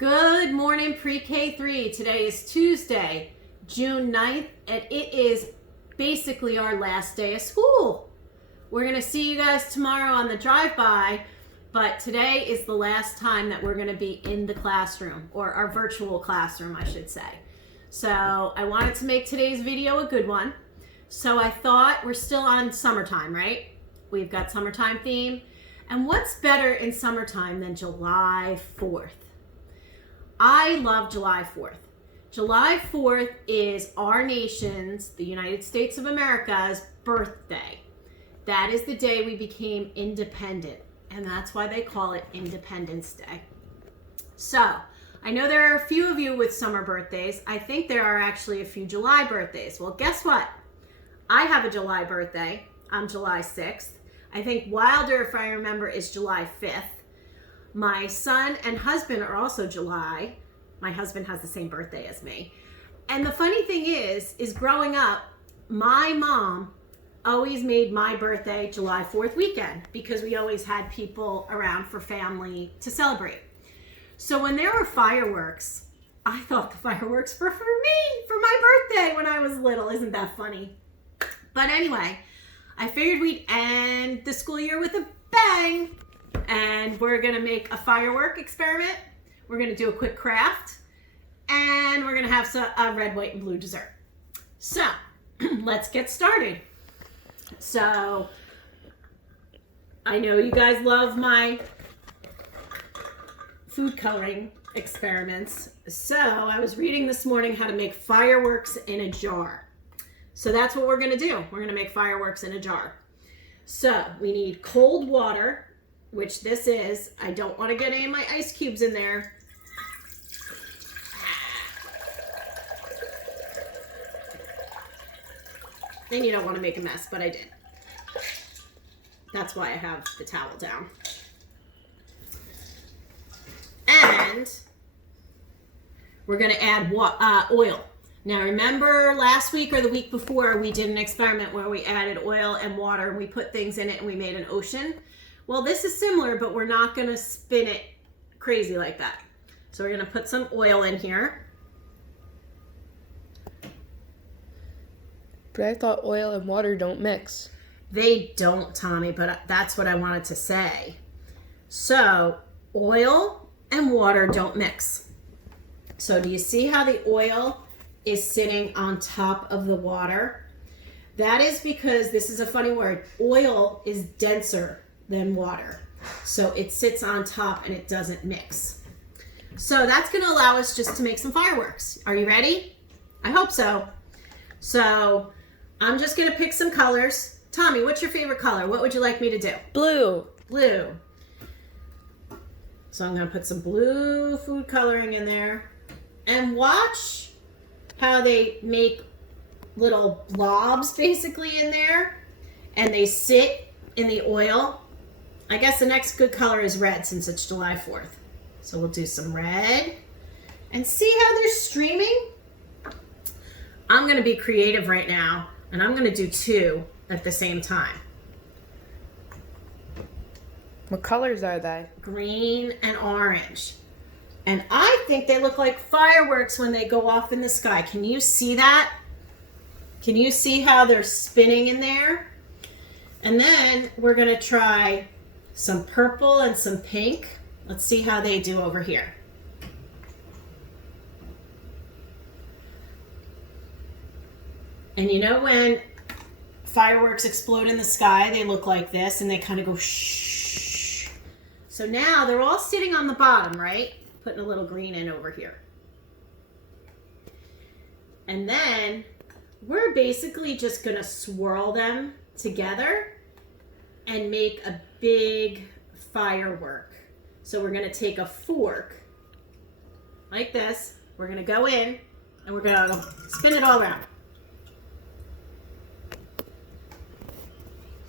Good morning, pre-K3. Today is Tuesday, June 9th, and it is basically our last day of school. We're going to see you guys tomorrow on the drive-by, but today is the last time that we're going to be in the classroom, or our virtual classroom, I should say. So I wanted to make today's video a good one. So I thought we're still on summertime, right? We've got summertime theme. And what's better in summertime than July 4th? I love July 4th. July 4th is our nation's, the United States of America's, birthday. That is the day we became independent, and that's why they call it Independence Day. So, I know there are a few of you with summer birthdays. I think there are actually a few July birthdays. Well, guess what? I have a July birthday. I'm July 6th. I think Wilder, if I remember, is July 5th. My son and husband are also July. My husband has the same birthday as me. And the funny thing is growing up, my mom always made my birthday July 4th weekend because we always had people around for family to celebrate. So when there were fireworks, I thought the fireworks were for me, for my birthday when I was little. Isn't that funny? But anyway, I figured we'd end the school year with a bang. And we're gonna make a firework experiment. We're gonna do a quick craft, and we're gonna have a red, white, and blue dessert. So let's get started. So I know you guys love my food coloring experiments. So I was reading this morning how to make fireworks in a jar. So that's what we're gonna do. We're gonna make fireworks in a jar. So we need cold water, which this is. I don't want to get any of my ice cubes in there. Then you don't want to make a mess, but I did. That's why I have the towel down. And we're going to add oil. Now remember last week or the week before we did an experiment where we added oil and water and we put things in it and we made an ocean? Well, this is similar, but we're not going to spin it crazy like that. So we're going to put some oil in here. But I thought oil and water don't mix. They don't, Tommy, but that's what I wanted to say. So oil and water don't mix. So do you see how the oil is sitting on top of the water? That is because, this is a funny word, oil is denser than water. So it sits on top and it doesn't mix. So that's going to allow us just to make some fireworks. Are you ready? I hope so. So I'm just going to pick some colors. Tommy, what's your favorite color? What would you like me to do? Blue. Blue. So I'm going to put some blue food coloring in there. And watch how they make little blobs basically in there. And they sit in the oil. I guess the next good color is red since it's July 4th. So we'll do some red. And see how they're streaming? I'm going to be creative right now, and I'm going to do two at the same time. What colors are they? Green and orange. And I think they look like fireworks when they go off in the sky. Can you see that? Can you see how they're spinning in there? And then we're going to try some purple and some pink. Let's see how they do over here. And you know when fireworks explode in the sky, they look like this and they kind of go shh. So now they're all sitting on the bottom, right? Putting a little green in over here. And then we're basically just going to swirl them together and make a big firework. So we're going to take a fork like this. We're going to go in and we're going to spin it all around.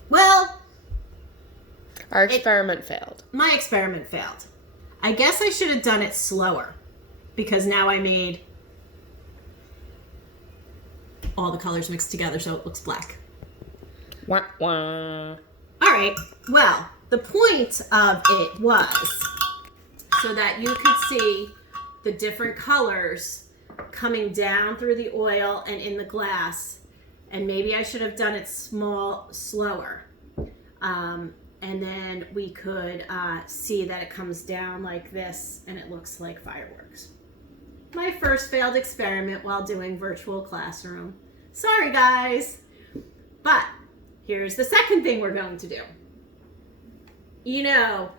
Well, our experiment failed. My experiment failed. I guess I should have done it slower because now I made all the colors mixed together so it looks black. Wah, wah. All right, well, the point of it was so that you could see the different colors coming down through the oil and in the glass. And maybe I should have done it slower. And then we could see that it comes down like this and it looks like fireworks. My first failed experiment while doing virtual classroom. Sorry, guys. But here's the second thing we're going to do. You know,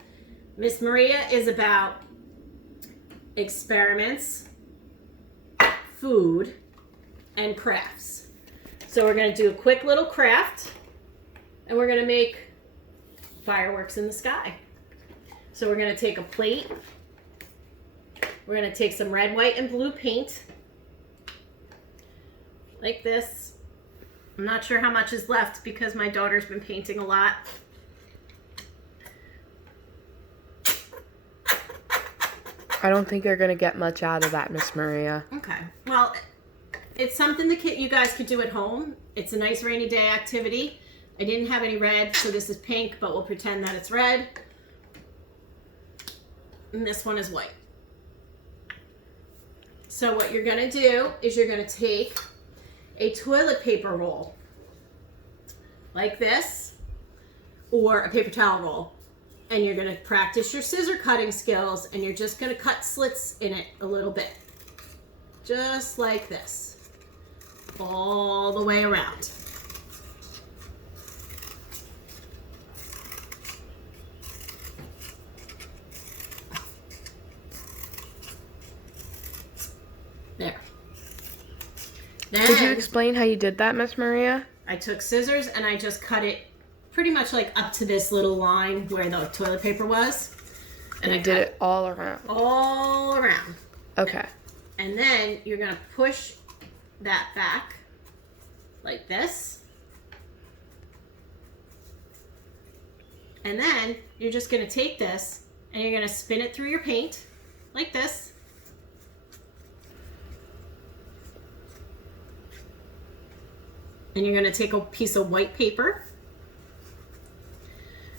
Miss Maria is about experiments, food, and crafts. So we're going to do a quick little craft, and we're going to make fireworks in the sky. So we're going to take a plate. We're going to take some red, white, and blue paint, like this. I'm not sure how much is left because my daughter's been painting a lot. I don't think you're going to get much out of that, Miss Maria. Okay. Well, it's something that you guys could do at home. It's a nice rainy day activity. I didn't have any red, so this is pink, but we'll pretend that it's red. And this one is white. So what you're going to do is you're going to take a toilet paper roll, like this, or a paper towel roll. And you're going to practice your scissor cutting skills, and you're just going to cut slits in it a little bit. Just like this. All the way around. There. Then, Could you explain how you did that, Miss Maria? I took scissors and I just cut it pretty much like up to this little line where the toilet paper was. And I did it all around. All around. Okay. And then you're going to push that back like this. And then you're just going to take this and you're going to spin it through your paint like this. And you're going to take a piece of white paper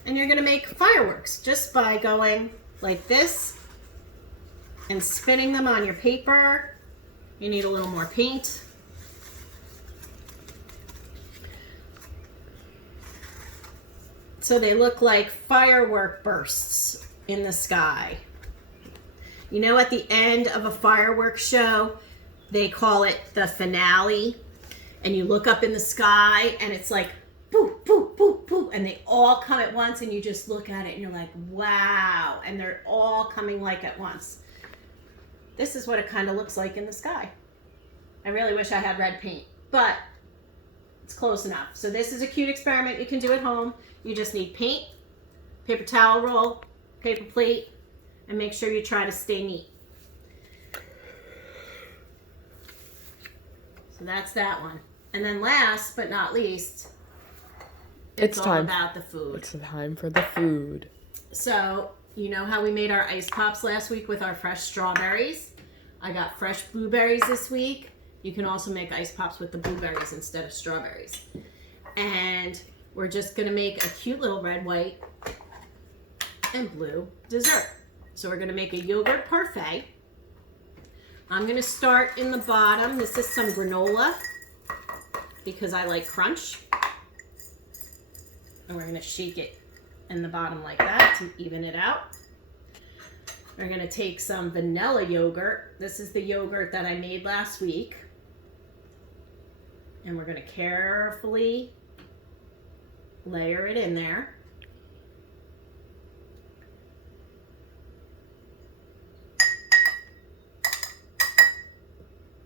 and you're going to make fireworks just by going like this and spinning them on your paper. You need a little more paint. So they look like firework bursts in the sky. You know, at the end of a fireworks show, they call it the finale. And you look up in the sky and it's like, poof, poof, poof, poof, and they all come at once and you just look at it and you're like, wow. And they're all coming like at once. This is what it kind of looks like in the sky. I really wish I had red paint, but it's close enough. So this is a cute experiment you can do at home. You just need paint, paper towel roll, paper plate, and make sure you try to stay neat. So that's that one. And then last but not least, it's all time. about the food. It's time for the food. So, you know how we made our ice pops last week with our fresh strawberries? I got fresh blueberries this week. You can also make ice pops with the blueberries instead of strawberries. And we're just going to make a cute little red, white, and blue dessert. So we're going to make a yogurt parfait. I'm going to start in the bottom. This is some granola because I like crunch. And we're going to shake it in the bottom like that to even it out. We're going to take some vanilla yogurt. This is the yogurt that I made last week. And we're going to carefully layer it in there.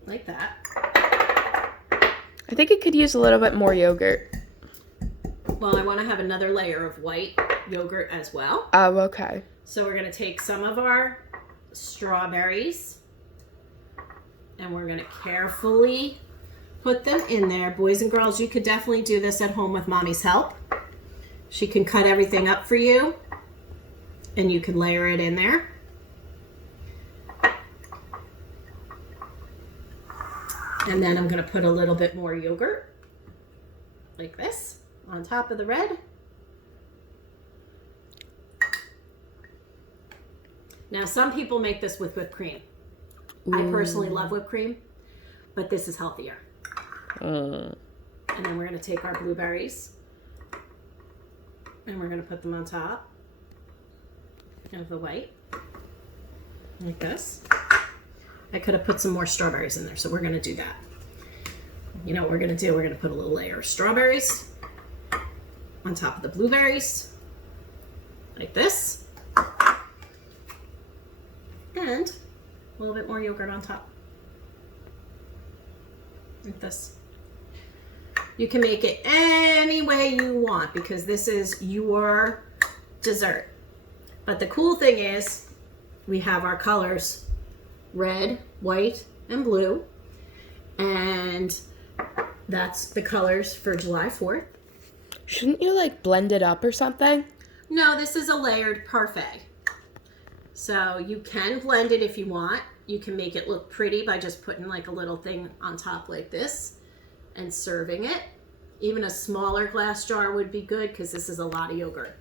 Like that. I think it could use a little bit more yogurt. Well, I want to have another layer of white yogurt as well. Oh, okay. So we're going to take some of our strawberries and we're going to carefully put them in there. Boys and girls, you could definitely do this at home with mommy's help. She can cut everything up for you and you can layer it in there. And then I'm going to put a little bit more yogurt like this on top of the red. Now, some people make this with whipped cream. I personally love whipped cream, but this is healthier. And then we're going to take our blueberries and we're going to put them on top of the white, like this. I could have put some more strawberries in there, so we're going to do that. You know what we're going to do? We're going to put a little layer of strawberries on top of the blueberries, like this. And a little bit more yogurt on top, like this. You can make it any way you want because this is your dessert. But the cool thing is we have our colors, red, white, and blue. And that's the colors for July 4th. Shouldn't you like blend it up or something? No, this is a layered parfait. So you can blend it if you want. You can make it look pretty by just putting like a little thing on top like this and serving it. Even a smaller glass jar would be good because this is a lot of yogurt.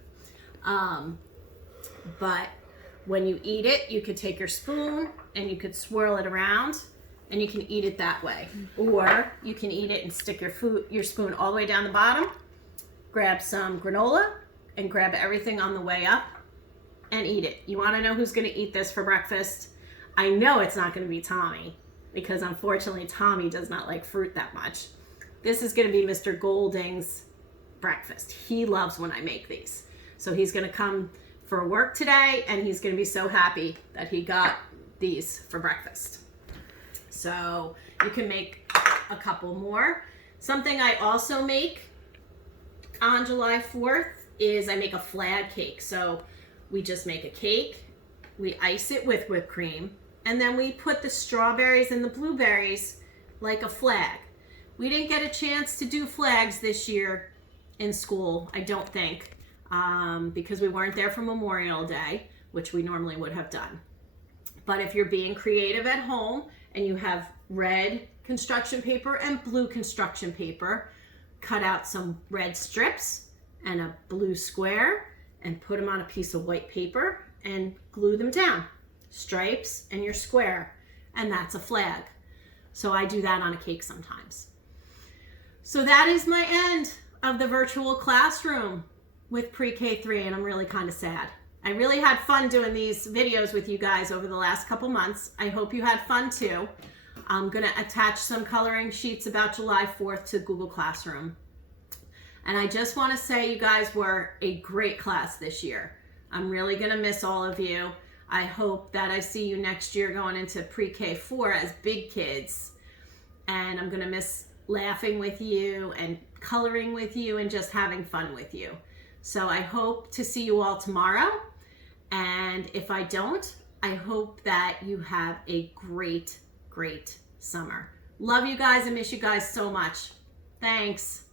But when you eat it, you could take your spoon and you could swirl it around and you can eat it that way. Or you can eat it and stick your spoon all the way down the bottom, grab some granola and grab everything on the way up and eat it. You want to know who's going to eat this for breakfast? I know it's not going to be Tommy because unfortunately Tommy does not like fruit that much. This is going to be Mr. Golding's breakfast. He loves when I make these. So he's going to come for work today and he's going to be so happy that he got these for breakfast. So you can make a couple more. Something I also make on July 4th is I make a flag cake. So we just make a cake, we ice it with whipped cream, and then we put the strawberries and the blueberries like a flag. We didn't get a chance to do flags this year in school, I don't think, because we weren't there for Memorial Day, which we normally would have done. But if you're being creative at home and you have red construction paper and blue construction paper, cut out some red strips and a blue square and put them on a piece of white paper and glue them down. Stripes and your square, and that's a flag. So I do that on a cake sometimes. So that is my end of the virtual classroom with pre-K 3, and I'm really kind of sad. I really had fun doing these videos with you guys over the last couple months. I hope you had fun too. I'm gonna attach some coloring sheets about July 4th to Google Classroom. And I just want to say you guys were a great class this year. I'm really going to miss all of you. I hope that I see you next year going into pre-K 4 as big kids. And I'm going to miss laughing with you and coloring with you and just having fun with you. So I hope to see you all tomorrow. And if I don't, I hope that you have a great, great summer. Love you guys and miss you guys so much. Thanks.